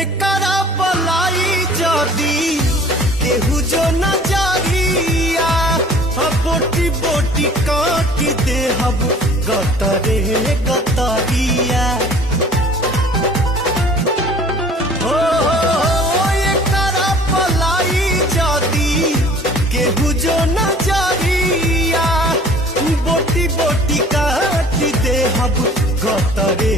एकरा पलाई जदी केहू जो नजरिया बोटी बोटी काट दे हब गतरे गतरिया हो एकरा पलाई जदी केहू जो नजरिया बोटी बोटी काट दे हब गतरे